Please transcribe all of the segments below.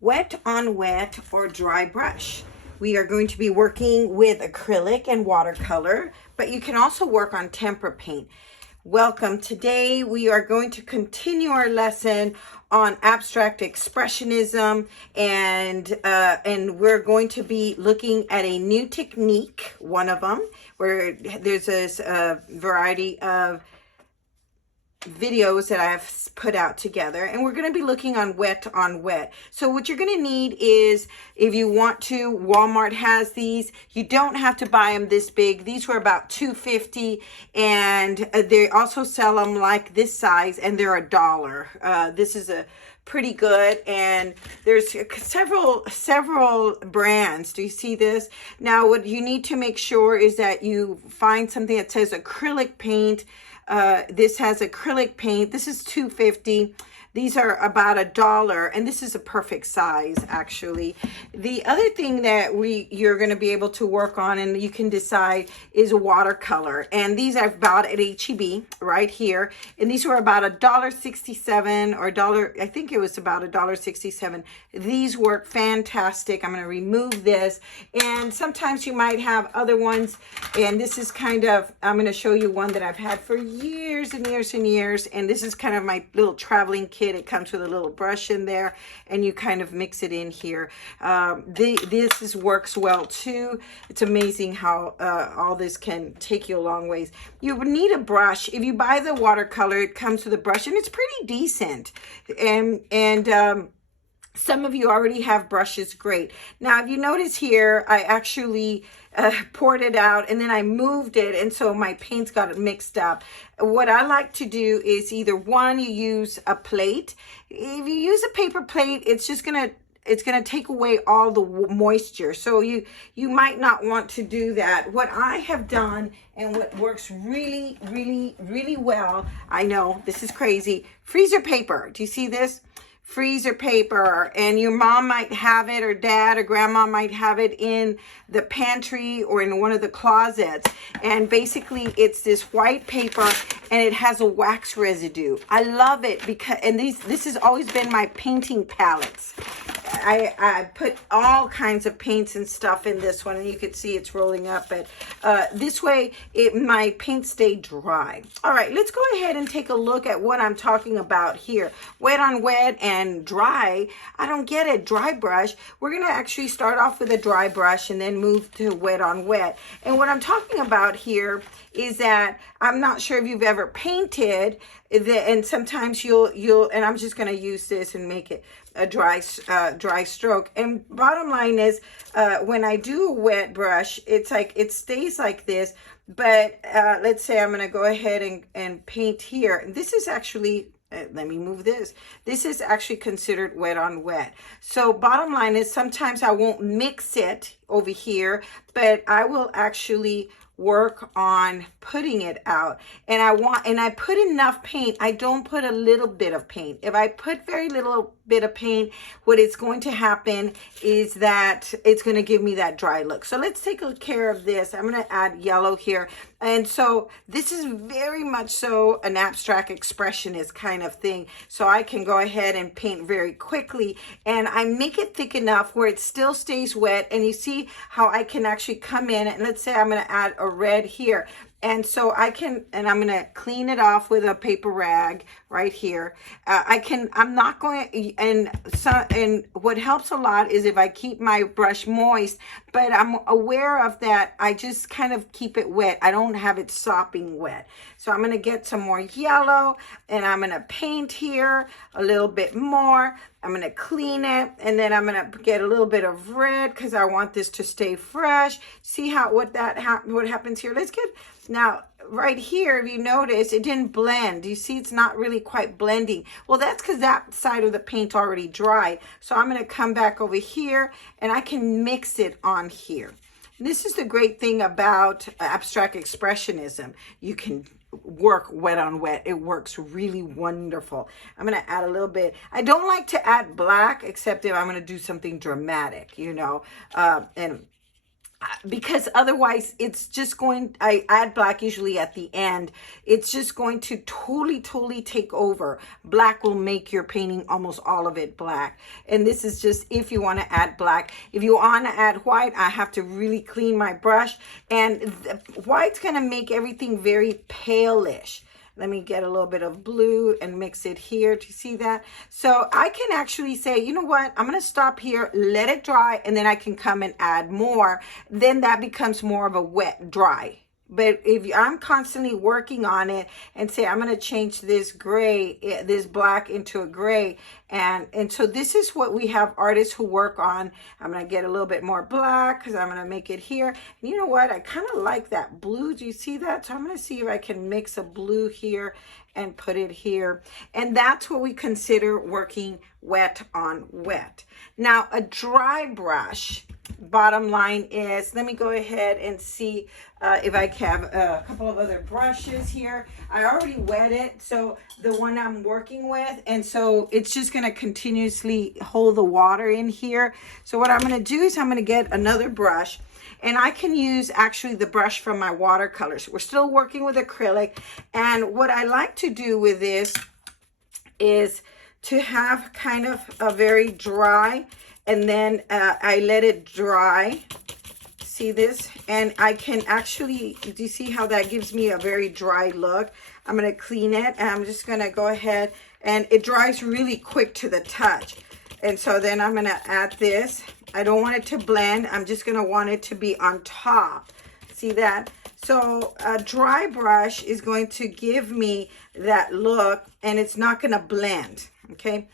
wet on wet or dry brush. We are going to be working with acrylic and watercolor, but you can also work on tempera paint. Welcome. Today we are going to continue our lesson on abstract expressionism, and we're going to be looking at a new technique, one of them, where there's this variety of videos that I've put out together, and we're going to be looking on wet on wet. So what you're going to need is, if you want to, Walmart has these. You don't have to buy them this big. These were about $2.50, and they also sell them like this size, and they're $1. This is a pretty good, and there's several brands. Do you see this? Now what you need to make sure is that you find something that says acrylic paint. This has acrylic paint. This is $2.50. These are about $1, and this is a perfect size, actually. The other thing that you're going to be able to work on, and you can decide, is watercolor. And these I've bought at H-E-B right here, and these were about $1.67 or $1. I think it was about $1.67. These work fantastic. I'm going to remove this, and sometimes you might have other ones. And this is kind of, I'm going to show you one that I've had for years and years and years, and this is kind of my little traveling kit. It comes with a little brush in there, and you kind of mix it in here. This works well too. It's amazing how all this can take you a long ways. You would need a brush. If you buy the watercolor, it comes with a brush, and it's pretty decent. And some of you already have brushes. Great. Now, if you notice here, I actually poured it out, and then I moved it, and so my paints got mixed up. What I like to do is either one, you use a plate. If you use a paper plate, it's gonna take away all the moisture. So you might not want to do that. What I have done, and what works really, really, really well, I know this is crazy, freezer paper. Do you see this? Freezer paper, and your mom might have it, or dad or grandma might have it in the pantry or in one of the closets. And basically it's this white paper, and it has a wax residue. I love it because, and this has always been my painting palettes. I put all kinds of paints and stuff in this one, and you can see it's rolling up, but this way my paints stay dry. All right, let's go ahead and take a look at what I'm talking about here. Wet on wet and dry. I don't get it. Dry brush. We're going to actually start off with a dry brush and then move to wet on wet. And what I'm talking about here is that I'm not sure if you've ever painted, and sometimes you'll, and I'm just going to use this and make it a dry stroke. And bottom line is, when I do a wet brush, it's like it stays like this. But let's say I'm going to go ahead and paint here. And this is actually, let me move this. This is actually considered wet on wet. So bottom line is, sometimes I won't mix it over here, but I will actually work on putting it out. And I put enough paint. I don't put a little bit of paint. If I put very little bit of paint, what is going to happen is that it's going to give me that dry look. So let's take care of this. I'm going to add yellow here. And so this is very much so an abstract expressionist kind of thing. So I can go ahead and paint very quickly, and I make it thick enough where it still stays wet. And you see how I can actually come in, and let's say I'm going to add a red here. And so I can, and I'm going to clean it off with a paper rag right here. I'm not going, and what helps a lot is if I keep my brush moist, but I'm aware of that. I just kind of keep it wet. I don't have it sopping wet. So I'm going to get some more yellow, and I'm going to paint here a little bit more. I'm going to clean it, and then I'm going to get a little bit of red because I want this to stay fresh. See what happens here? Let's get, now right here, if you notice, it didn't blend. You see it's not really quite blending. Well, that's because that side of the paint already dried. So I'm going to come back over here, and I can mix it on here. This is the great thing about abstract expressionism. You can work wet on wet. It works really wonderful. I'm going to add a little bit. I don't like to add black, except if I'm going to do something dramatic, you know, and because otherwise it's just going, I add black usually at the end, it's just going to totally take over. Black will make your painting almost all of it black. And this is just if you want to add black. If you want to add white, I have to really clean my brush, and white's going to make everything very palish. Let me get a little bit of blue and mix it here. Do you see that? So I can actually say, you know what? I'm going to stop here, let it dry, and then I can come and add more. Then that becomes more of a wet dry. But if I'm constantly working on it and say, I'm going to change this gray, this black into a gray. And so this is what we have artists who work on. I'm going to get a little bit more black because I'm going to make it here. And you know what? I kind of like that blue. Do you see that? So I'm going to see if I can mix a blue here and put it here. And that's what we consider working wet on wet. Now, a dry brush, bottom line is, let me go ahead and see if I have a couple of other brushes here. I already wet it, so the one I'm working with, and so it's just going to continuously hold the water in here. So what I'm going to do is I'm going to get another brush, and I can use actually the brush from my watercolors. We're still working with acrylic, and what I like to do with this is to have kind of a very dry, and then I let it dry. See this? And I can actually, do you see how that gives me a very dry look? I'm going to clean it, and I'm just going to go ahead, and it dries really quick to the touch. And so then I'm going to add this. I don't want it to blend. I'm just going to want it to be on top. See that? So a dry brush is going to give me that look, and it's not going to blend. Okay.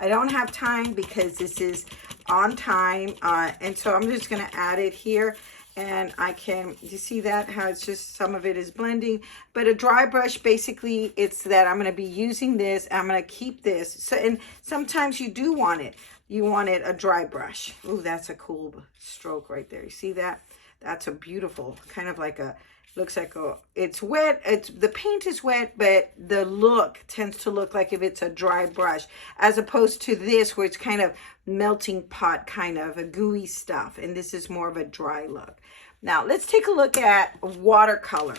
I don't have time because this is on time. And so I'm just going to add it here, and I can, you see that, how it's just, some of it is blending. But a dry brush, basically, it's that I'm going to be using this. I'm going to keep this. So, and sometimes you do want it. You want it a dry brush. Ooh, that's a cool stroke right there. You see that? That's a beautiful, kind of like a, looks like a, it's wet, it's, the paint is wet, but the look tends to look like if it's a dry brush, as opposed to this where it's kind of melting pot, kind of a gooey stuff, and this is more of a dry look. Now let's take a look at watercolor.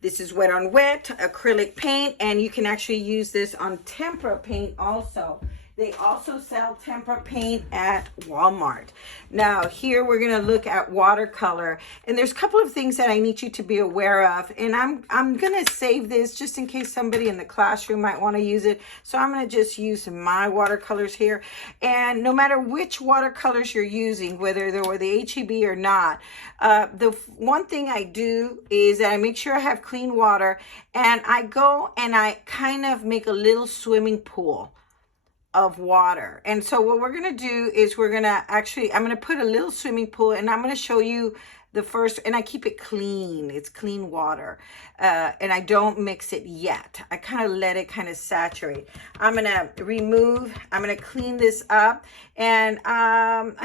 This is wet on wet acrylic paint, and you can actually use this on tempera paint also. They also sell tempera paint at Walmart. Now here we're gonna look at watercolor, and there's a couple of things that I need you to be aware of, and I'm gonna save this just in case somebody in the classroom might wanna use it. So I'm gonna just use my watercolors here, and no matter which watercolors you're using, whether they're the HEB or not, the one thing I do is that I make sure I have clean water, and I go and I kind of make a little swimming pool of water. And so what we're going to do is we're going to actually, I'm going to put a little swimming pool, and I'm going to show you the first, and I keep it clean. It's clean water. And I don't mix it yet. I kind of let it kind of saturate. I'm going to remove, I'm going to clean this up. And I'm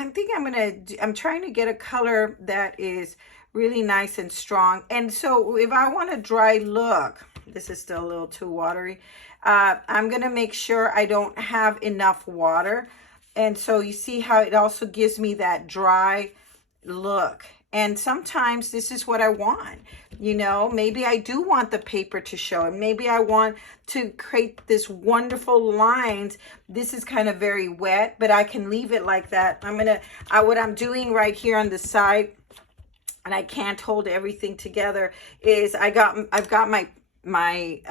trying to get a color that is really nice and strong. And so if I want a dry look, this is still a little too watery. I'm going to make sure I don't have enough water. And so you see how it also gives me that dry look. And sometimes this is what I want. You know, maybe I do want the paper to show, and maybe I want to create this wonderful lines. This is kind of very wet, but I can leave it like that. What I'm doing right here on the side, and I can't hold everything together, is I've got my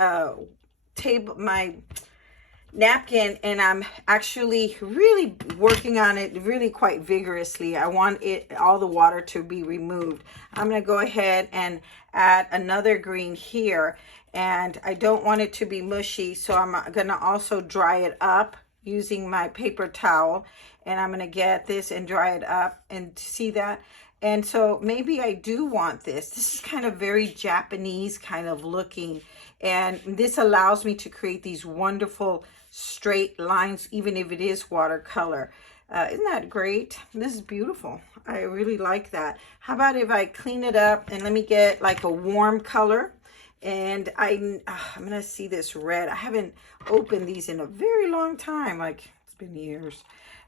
table, my napkin, and I'm actually really working on it really quite vigorously. I want all the water to be removed. I'm going to go ahead and add another green here, and I don't want it to be mushy, so I'm going to also dry it up using my paper towel, and I'm going to get this and dry it up, and see that. And so maybe I do want this. This is kind of very Japanese kind of looking, and this allows me to create these wonderful straight lines, even if it is watercolor. Isn't that great? This is beautiful. I really like that. How about if I clean it up and let me get like a warm color, and I'm gonna see this red. I haven't opened these in a very long time. Like, it's been years.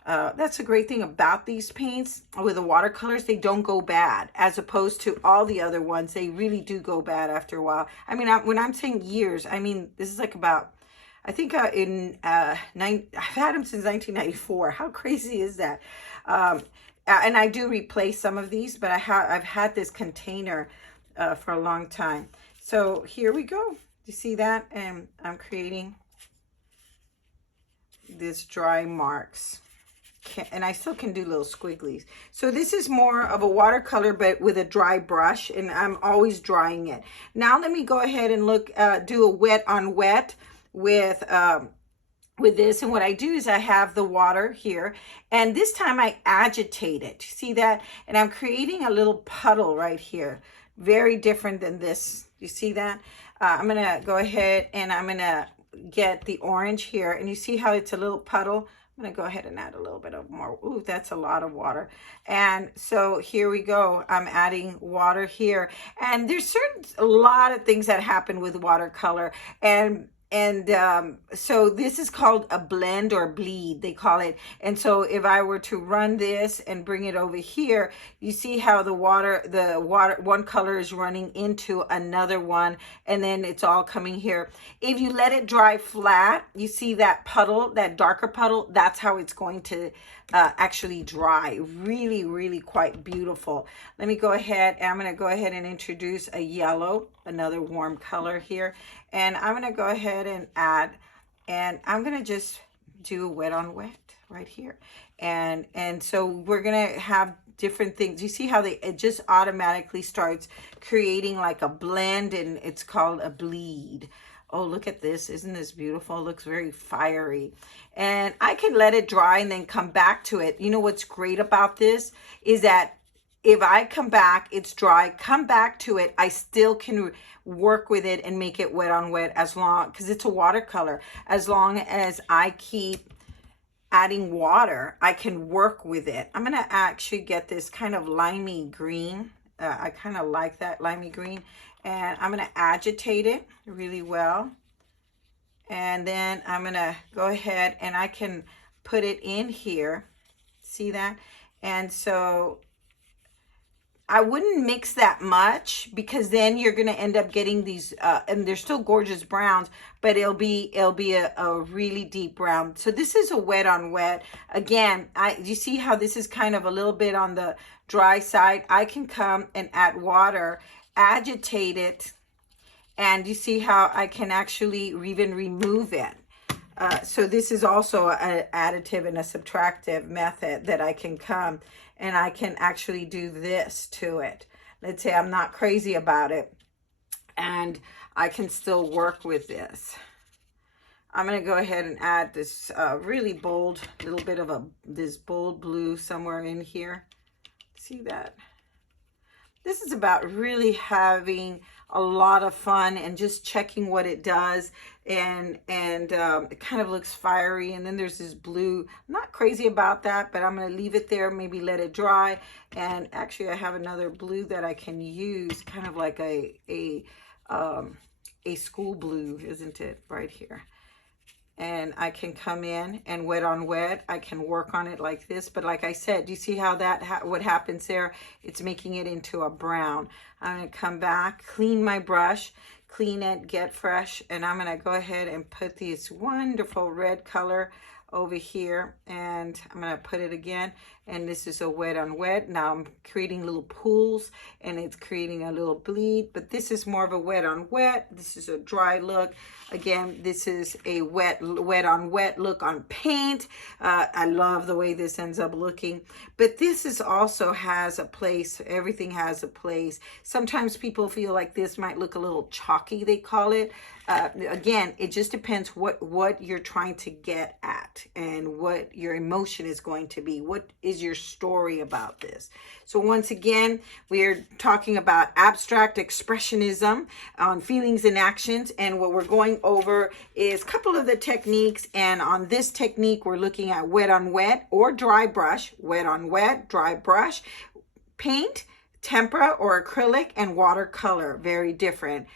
That's a great thing about these paints with the watercolors. They don't go bad, as opposed to all the other ones. They really do go bad after a while. I mean, when I'm saying years, I mean, this is like about, I think I've had them since 1994. How crazy is that? And I do replace some of these, but I've had this container for a long time. So here we go. You see that? And I'm creating this dry marks. And I still can do little squigglies. So this is more of a watercolor, but with a dry brush, and I'm always drying it. Now let me go ahead and do a wet on wet with this. And what I do is I have the water here, and this time I agitate it. See that? And I'm creating a little puddle right here. Very different than this. You see that? I'm gonna go ahead and I'm gonna get the orange here, and you see how it's a little puddle. I'm gonna go ahead and add a little bit of more. Ooh, that's a lot of water. And so here we go. I'm adding water here. And there's a lot of things that happen with watercolor. So this is called a blend or bleed, they call it. And so if I were to run this and bring it over here, you see how the water, one color is running into another one, and then it's all coming here. If you let it dry flat, you see that puddle, that darker puddle, that's how it's going to actually dry. Really, really quite beautiful. Let me go ahead, and I'm gonna go ahead and introduce a yellow, another warm color here. And I'm gonna go ahead and add, and I'm gonna just do a wet on wet right here. And so we're gonna have different things. You see how it just automatically starts creating like a blend, and it's called a bleed. Oh, look at this. Isn't this beautiful? It looks very fiery. And I can let it dry and then come back to it. You know what's great about this is that if I come back, it's dry, come back to it, I still can work with it and make it wet on wet, as long, because it's a watercolor. As long as I keep adding water, I can work with it. I'm gonna actually get this kind of limey green. I kind of like that limey green. And I'm gonna agitate it really well. And then I'm gonna go ahead and I can put it in here. See that? And so I wouldn't mix that much, because then you're going to end up getting these, and they're still gorgeous browns, but it'll be a really deep brown. So this is a wet on wet. Again, you see how this is kind of a little bit on the dry side. I can come and add water, agitate it, and you see how I can actually even remove it. So this is also an additive and a subtractive method that I can come and I can actually do this to it. Let's say I'm not crazy about it, and I can still work with this. I'm going to go ahead and add this really bold, little bit of this bold blue somewhere in here. See that? This is about really having a lot of fun and just checking what it does. And it kind of looks fiery. And then there's this blue. I'm not crazy about that, but I'm going to leave it there, maybe let it dry. And actually I have another blue that I can use, kind of like a school blue, isn't it? Right here. And I can come in and wet on wet. I can work on it like this. But like I said, you see how what happens there? It's making it into a brown. I'm going to come back, clean my brush, clean it, get fresh. And I'm going to go ahead and put this wonderful red color over here. And I'm going to put it again. And this is a wet on wet. Now I'm creating little pools and it's creating a little bleed. But this is more of a wet on wet. This is a dry look. Again, this is a wet on wet look on paint. I love the way this ends up looking. But this is also has a place. Everything has a place. Sometimes people feel like this might look a little chalky, they call it. Again, it just depends what you're trying to get at and what your emotion is going to be. What is your story about this? So once again, we're talking about abstract expressionism on feelings and actions. And what we're going over is a couple of the techniques. And on this technique, we're looking at wet on wet or dry brush, wet on wet, dry brush, paint, tempera or acrylic, and watercolor. Very different.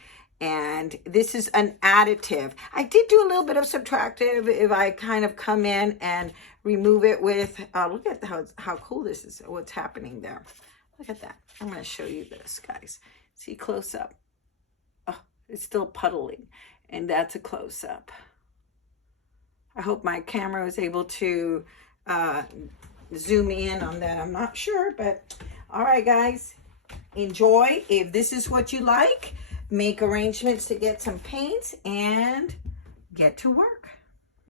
And this is an additive. I did do a little bit of subtractive if I kind of come in and remove it with, look at how cool this is, what's happening there. Look at that. I'm going to show you this, guys. See close up. Oh, it's still puddling, and that's a close up. I hope my camera was able to zoom in on that. I'm not sure, but all right, guys, enjoy. If this is what you like, make arrangements to get some paints and get to work.